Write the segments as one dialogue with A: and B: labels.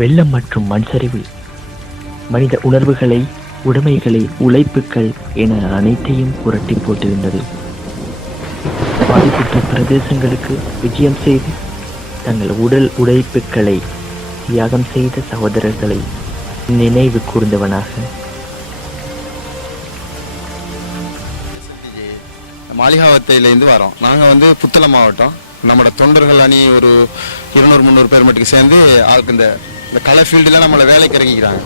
A: வெள்ளம் மற்றும் மண் சரிவு மனித உணர்வுகளை உடைமைகளை உழைப்புக்கள் என அனைத்தையும் புரட்டி போட்டிருந்தது பாதிப்புற்ற பிரதேசங்களுக்கு விஜயம் செய்து தங்கள் உடல் உழைப்புகளை தியாகம் செய்த சகோதரர்களை நினைவு கூர்ந்தவனாக.
B: மாளிகாவத்தையிலேருந்து வரோம். நாங்கள் வந்து புத்தளம் மாவட்டம். நம்மளோட தொண்டர்கள் அணி ஒரு இருநூறு முந்நூறு பேர் மட்டுக்கு சேர்ந்து ஆளுக்கு இந்த இந்த கலை ஃபீல்டில் நம்மளை வேலைக்கு இறக்கிக்கிறாங்க.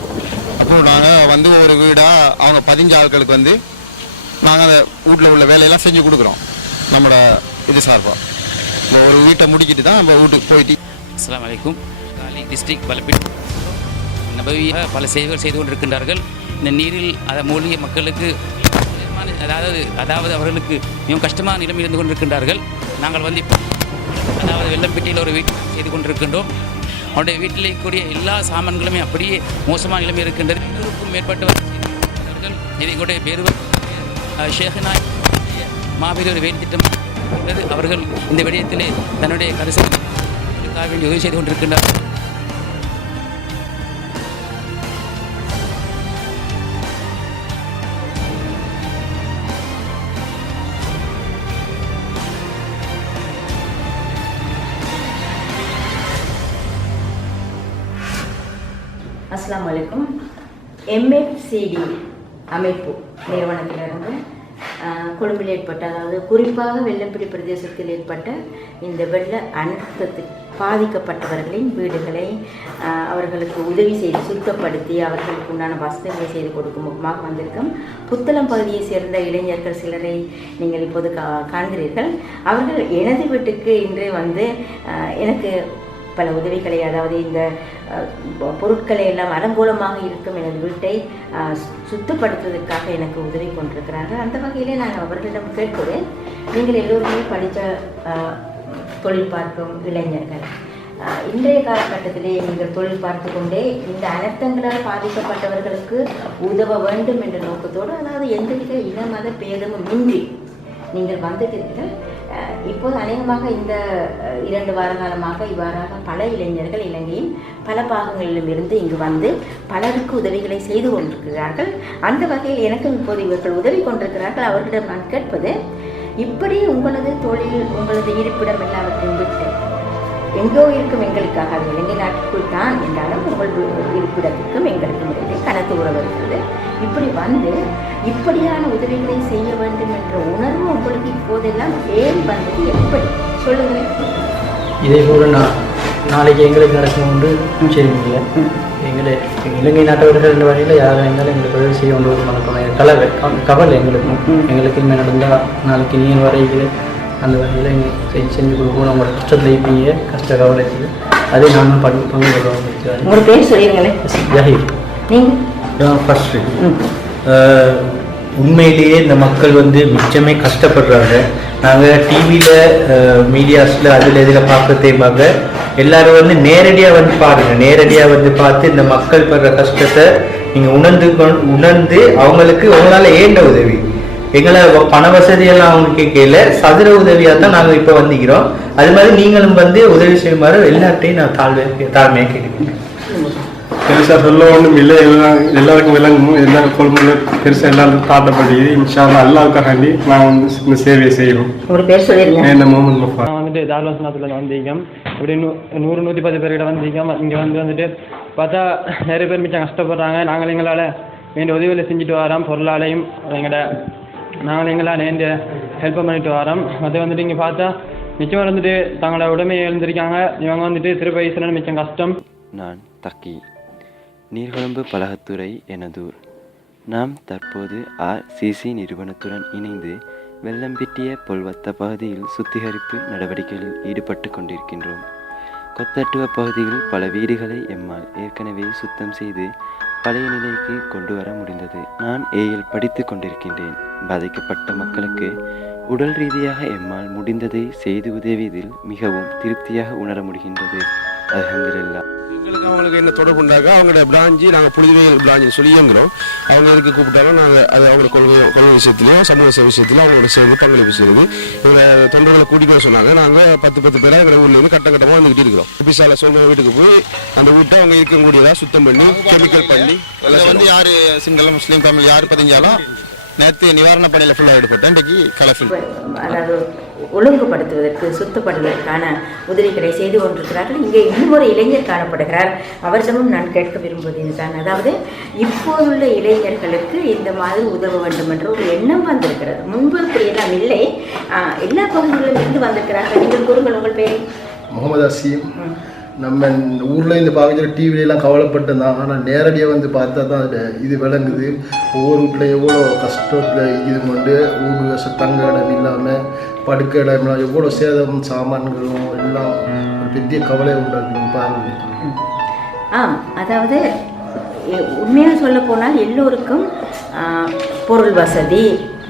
B: அப்போது நாங்கள் வந்து ஒவ்வொரு வீடாக அவங்க பதிஞ்ச ஆட்களுக்கு வந்து நாங்கள் அந்த வீட்டில் உள்ள வேலையெல்லாம் செஞ்சு கொடுக்குறோம். நம்மளோட இது சார்பாக இப்போ ஒரு வீட்டை முடிக்கிட்டு தான் நம்ம வீட்டுக்கு போயிட்டு
C: அஸ்லாம் வலைக்கும் காலி டிஸ்ட்ரிக்ட் பலப்பீடு நபவியாக பல சேவைகள் செய்து கொண்டிருக்கின்றார்கள். இந்த நீரில் அதை மூழ்கிய மக்களுக்கு அதாவது அதாவது அவர்களுக்கு மிகவும் கஷ்டமான நிலைமை இருந்து கொண்டிருக்கின்றார்கள். நாங்கள் வந்து இப்போ அதாவது வெள்ளம்பெட்டியில் ஒரு வீட்டை நாம் செய்து கொண்டிருக்கின்றோம். அவருடைய வீட்டிலே கூடிய எல்லா சாமான்களுமே அப்படியே மோசமான நிலைமை இருக்கின்றது. ஐநூறுக்கும் மேற்பட்டவர் செய்திருக்கிறார்கள் இதை கூட பெருவர் ஷேகனா மாபெரும் ஒரு வேலை திட்டமாக இருக்கின்றது. அவர்கள் இந்த விடயத்திலே தன்னுடைய கரிசனங்களுக்காக வேண்டி உதவி செய்து கொண்டிருக்கின்றார்கள்.
D: அஸ்லாம் வலைக்கும் எம்எஃப்சிடி அமைப்பு நிறுவனத்திலிருந்து கொழும்பில் ஏற்பட்ட அதாவது குறிப்பாக வெள்ளப்பிடி பிரதேசத்தில் ஏற்பட்ட இந்த வெள்ள அனர்த்தத்தில் பாதிக்கப்பட்டவர்களின் வீடுகளை அவர்களுக்கு உதவி செய்து சுத்தப்படுத்தி அவர்களுக்கு உண்டான வசதிகளை செய்து கொடுக்கும் முகமாக வந்திருக்கும். புத்தளம் பகுதியை சேர்ந்த இளைஞர்கள் சிலரை நீங்கள் இப்போது கா காண்கிறீர்கள். அவர்கள் எனது வீட்டுக்கு இன்று வந்து எனக்கு பல உதவிகளை அதாவது இந்த பொருட்களை எல்லாம் அலங்கோலமாக இருக்கும் எனது வீட்டை சுத்தப்படுத்துவதற்காக எனக்கு உதவி கொண்டிருக்கிறாங்க அந்த வகையிலே நான் அவர்களிடம் கேட்பது நீங்கள் எல்லோருமே படித்த தொழில் பார்க்கும் இளைஞர்கள். இன்றைய காலகட்டத்திலே நீங்கள் தொழில் பார்த்து கொண்டே இந்த அனர்த்தங்களால் பாதிக்கப்பட்டவர்களுக்கு உதவ வேண்டும் என்ற நோக்கத்தோடு அதாவது எந்தவித இன மத பேதமும் இன்றி நீங்கள் வந்திருக்கிறீர்கள். இப்போது அநேகமாக இந்த இரண்டு வார காலமாக இவ்வாறாக பல இளைஞர்கள் இலங்கையின் பல பாகங்களிலும் இருந்து இங்கு வந்து பலருக்கு உதவிகளை செய்து கொண்டிருக்கிறார்கள். அந்த வகையில் எனக்கும் இப்போது இவர்கள் உதவி கொண்டிருக்கிறார்கள். அவர்களிடம் நான் கேட்பது இப்படி உங்களது தொழில் உங்களது இருப்பிடம் எல்லாவற்றையும் விட்டு எங்கோ இருக்கும் எங்களுக்காக இலங்கை நாட்டுக்குள் தான் என்றாலும் உங்கள் இருப்பிடத்துக்கும் எங்களுக்கும் இடையே கணக்கு உறவு இருக்கிறது. இப்படி வந்து இப்படியான உதவிகளை செய்ய வேண்டும் என்ற உணர்வு உங்களுக்கு இப்போதெல்லாம் ஏன் வந்தது? எப்படி? சொல்லுங்கள்
E: இதே போல நான் நாளைக்கு எங்களுக்கு நடக்கும் ஒன்று செய்வீங்க எங்களை இலங்கை நாட்டவர்கள் என்ற வழியில் யாரும் இருந்தாலும் எங்களுக்கு உதவி செய்ய கொண்டு வருவாங்க கலவை க- கவலை எங்களுக்கு எங்களுக்கு என்ன நடந்தால் நாளைக்கு நீர் வரைக்குது அந்த வகையில் எங்கள் செஞ்சு செஞ்சு கொடுப்போம் நம்ம கஷ்டத்தில் இருப்பீங்க கஷ்ட கவலைக்கு. அதை நானும் பங்கு பங்கு கொள்வாங்க
D: உங்களோட பேர் சொல்லிடுங்களேன்.
E: ஜஹீர்
D: நீங்கள்
F: ஃபஸ்ட்டு
D: uh,
F: உண்மையிலேயே இந்த மக்கள் வந்து மிச்சமே கஷ்டப்படுறாங்க. நாங்கள் டிவியில் மீடியாஸில் uh, அதில் இதில் பார்க்கறதே பார்க்க எல்லாரும் வந்து நேரடியாக வந்து பாருங்க. நேரடியாக வந்து பார்த்து இந்த மக்கள் படுற கஷ்டத்தை நீங்கள் உணர்ந்து கொண்- உணர்ந்து அவங்களுக்கு உங்களால் ஏண்ட உதவி? எங்களை பண வசதியெல்லாம் அவங்க கேட்கல. சதுர உதவியாக தான் நாங்கள் இப்போ வந்துக்கிறோம் அது மாதிரி நீங்களும் வந்து உதவி செய்யுமாறு எல்லார்ட்டையும் நான் தாழ்வே தாழ்மையாக கேட்டுக்கிறேன்.
G: பெருசாக சொல்ல ஒன்றும் இல்லை. எல்லாம் எல்லாருக்கும் விளங்கும் எல்லாம் கொழும்புல பெருசாக எல்லாருக்கும் காட்டப்படுது இன்ஷால்லா அல்லாவுக்காண்டி நான் வந்து இந்த சேவையை செய்யணும்.
D: உங்களோட பேர்
G: என்ன முகமது முஃபா
E: நான் வந்துட்டு தார்வாசனத்தில் வந்திருக்கோம் இப்படி நூ நூறு நூற்றி பத்து பேர்கிட்ட வந்திருக்கோம் இங்கே வந்து வந்துட்டு பார்த்தா நிறைய பேர் மிச்சம் கஷ்டப்படுறாங்க. நாங்கள் எங்களால் வேண்டிய உதவிகளை செஞ்சுட்டு வரோம். பொருளாலையும் எங்களோட நாங்கள் எங்களால் வேண்டிய ஹெல்ப் பண்ணிட்டு வரோம். அது வந்துட்டு இங்கே பார்த்தா மிச்சம் வந்துட்டு தங்களோட உடமையை எழுந்திருக்காங்க இவங்க வந்துட்டு வயசுல மிச்சம் கஷ்டம்.
H: நான் தக்கி நீர்கொழும்பு பலகத்துறை எனதூர். நாம் தற்போது ஆர்சிசி நிறுவனத்துடன் இணைந்து வெள்ளம்பிட்டிய பொல்வத்த பகுதியில் சுத்திகரிப்பு நடவடிக்கைகளில் ஈடுபட்டு கொண்டிருக்கின்றோம். கொத்தட்டுவ பகுதியில் பல வீடுகளை எம்மால் ஏற்கனவே சுத்தம் செய்து பழைய நிலைக்கு கொண்டு வர முடிந்தது. நான் ஏயில் படித்து கொண்டிருக்கின்றேன். பாதிக்கப்பட்ட மக்களுக்கு உடல் ரீதியாக எம்மால் முடிந்ததை செய்து உதவியதில் மிகவும் திருப்தியாக உணர முடிகின்றது. அல்ஹம்துலில்லாஹ்
I: எங்களுக்கு அவங்களுக்கு என்ன தொடர்புண்டாக்க அவங்களோட பிராஞ்சி நாங்கள் புலிவேல் பிராஞ்சின்னு சொல்லி அவங்க எதுக்கு கூப்பிட்டாலும் நாங்கள் அது அவங்களோட கொள்கை கொள்கை விஷயத்துலையும் சமூக சேவை விஷயத்திலும் அவங்களோட சேர்ந்து பங்களிப்பு செய்யுது இதில் தொண்டர்களை கூட்டிகிட்டு வர சொன்னாங்க. நாங்கள் பத்து பத்து பேராக எங்களை ஊர்லேருந்து கட்ட கட்டமாக வந்துக்கிட்டு இருக்கிறோம். ஆஃபீஸால் சொல்கிற வீட்டுக்கு போய் அந்த வீட்டை அவங்க இருக்கக்கூடியதாக சுத்தம் பண்ணி கெமிக்கல் பண்ணி
B: இதில் வந்து யார் சிங்கள முஸ்லீம் தமிழ் யார் பதிஞ்சாலும் நேற்று நிவாரண பணியில் ஃபுல்லாக ஈடுபட்டேன். இன்றைக்கு கலஃபில்
D: அதாவது ஒழுங்குபடுத்துவதற்கு சுத்தப்படுவதற்கான உதவிகளை செய்து கொண்டிருக்கிறார்கள். இங்கே இன்னும் ஒரு இளைஞர் காணப்படுகிறார். அவரிடமும் நான் கேட்க விரும்புவது இதுதான் அதாவது இப்போதுள்ள இளைஞர்களுக்கு இந்த மாதிரி உதவ வேண்டும் என்ற ஒரு எண்ணம் வந்திருக்கிறது. முன்பு இப்படியெல்லாம் இல்லை. எல்லா பகுதிகளிலும் இருந்து வந்திருக்கிறார்கள். நீங்கள் கூறுங்கள் உங்கள் பேரை
J: முகமது அசீம் நம்ம ஊரில் இந்த பார்க்குற டிவிலெலாம் கவலைப்பட்டு தான் ஆனால் நேரடியாக வந்து பார்த்தா தான் அதில் இது விளங்குது. ஒவ்வொரு வீட்டில் எவ்வளோ கஷ்டத்தில் இது கொண்டு கஷ்ட தங்க இடம் இல்லாமல் படுக்க இடம்லாம் எவ்வளோ சேதம் சாமான்களும் எல்லாம் பெரிய கவலை உண்டாக்கணும்
D: ஆம் அதாவது உண்மையாக சொல்ல போனால் எல்லோருக்கும் பொருள் வசதி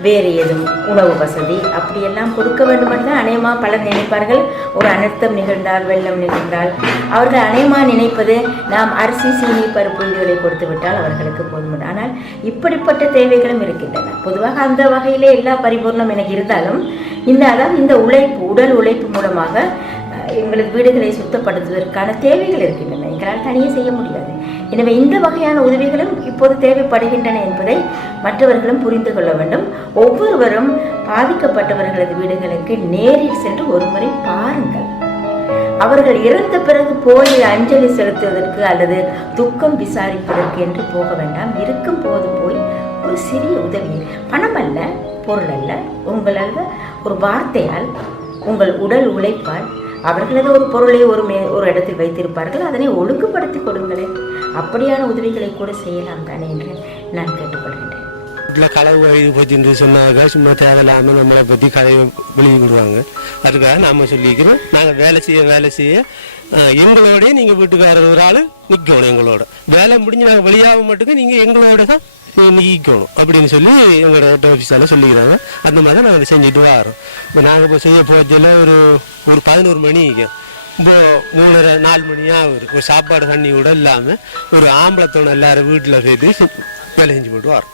D: வேறு எதுவும் உணவு வசதி அப்படியெல்லாம் கொடுக்க வேண்டும் தான் அநேகமாக பலர் நினைப்பார்கள். ஒரு அனர்த்தம் நிகழ்ந்தால் வெள்ளம் நிகழ்ந்தால் அவர்கள் அநேகமாக நினைப்பது நாம் அரிசி சீனி பருப்பு இதுகளை கொடுத்து விட்டால் அவர்களுக்கு போதும் ஆனால் இப்படிப்பட்ட தேவைகளும் இருக்கின்றன. பொதுவாக அந்த வகையிலே எல்லா பரிபூர்ணம் எனக்கு இருந்தாலும் இந்த அதாவது இந்த உழைப்பு உடல் உழைப்பு மூலமாக எங்களுக்கு எங்களது வீடுகளை சுத்தப்படுத்துவதற்கான தேவைகள் இருக்கின்றன. எங்களால் தனியே செய்ய முடியாது. எனவே இந்த வகையான உதவிகளும் இப்போது தேவைப்படுகின்றன என்பதை மற்றவர்களும் புரிந்து கொள்ள வேண்டும். ஒவ்வொருவரும் பாதிக்கப்பட்டவர்களது வீடுகளுக்கு நேரில் சென்று ஒருமுறை பாருங்கள். அவர்கள் இறந்த பிறகு போய் அஞ்சலி செலுத்துவதற்கு அல்லது துக்கம் விசாரிப்பதற்கு என்று போக வேண்டாம். இருக்கும் போது போய் ஒரு சிறிய உதவி பணம் அல்ல பொருள் அல்ல உங்களது ஒரு வார்த்தையால் உங்கள் உடல் உழைப்பால் அவர்களது ஒரு பொருளை ஒரு மே ஒரு இடத்தில் வைத்திருப்பார்கள். அதனை ஒழுங்குபடுத்தி கொடுங்களேன். அப்படியான உதவிகளை கூட செய்யலாம் தானே என்று நான் கேட்டுக்கொள்கின்றேன்.
K: வீட்டில் களவு இது போச்சுன்னு சொன்னாக்கா சும்மா தேவையில்லாமல் நம்மளை பற்றி கதையை வெளியே விடுவாங்க. அதுக்காக நாம் சொல்லிக்கிறோம். நாங்கள் வேலை செய்ய வேலை செய்ய எங்களோடய நீங்கள் வீட்டுக்காரர் ஒரு ஆள் நிற்கணும் எங்களோட. வேலை முடிஞ்சு நாங்கள் வெளியாக மட்டுக்கு நீங்கள் எங்களோட தான் நீக்கணும் அப்படின்னு சொல்லி எங்களோட ஹெட் ஆஃபீஸால் சொல்லிக்கிறாங்க. அந்த மாதிரி தான் நாங்கள் செஞ்சுட்டு வரோம். இப்போ நாங்கள் இப்போ செய்ய போச்சல ஒரு ஒரு பதினோரு மணி இப்போ மூணரை நாலு மணியாக ஒரு ஒரு சாப்பாடு தண்ணி கூட இல்லாமல் ஒரு ஆம்பளத்தோணம் எல்லாரும் வீட்டில் சேர்த்து வேலை செஞ்சு போட்டு வரோம்.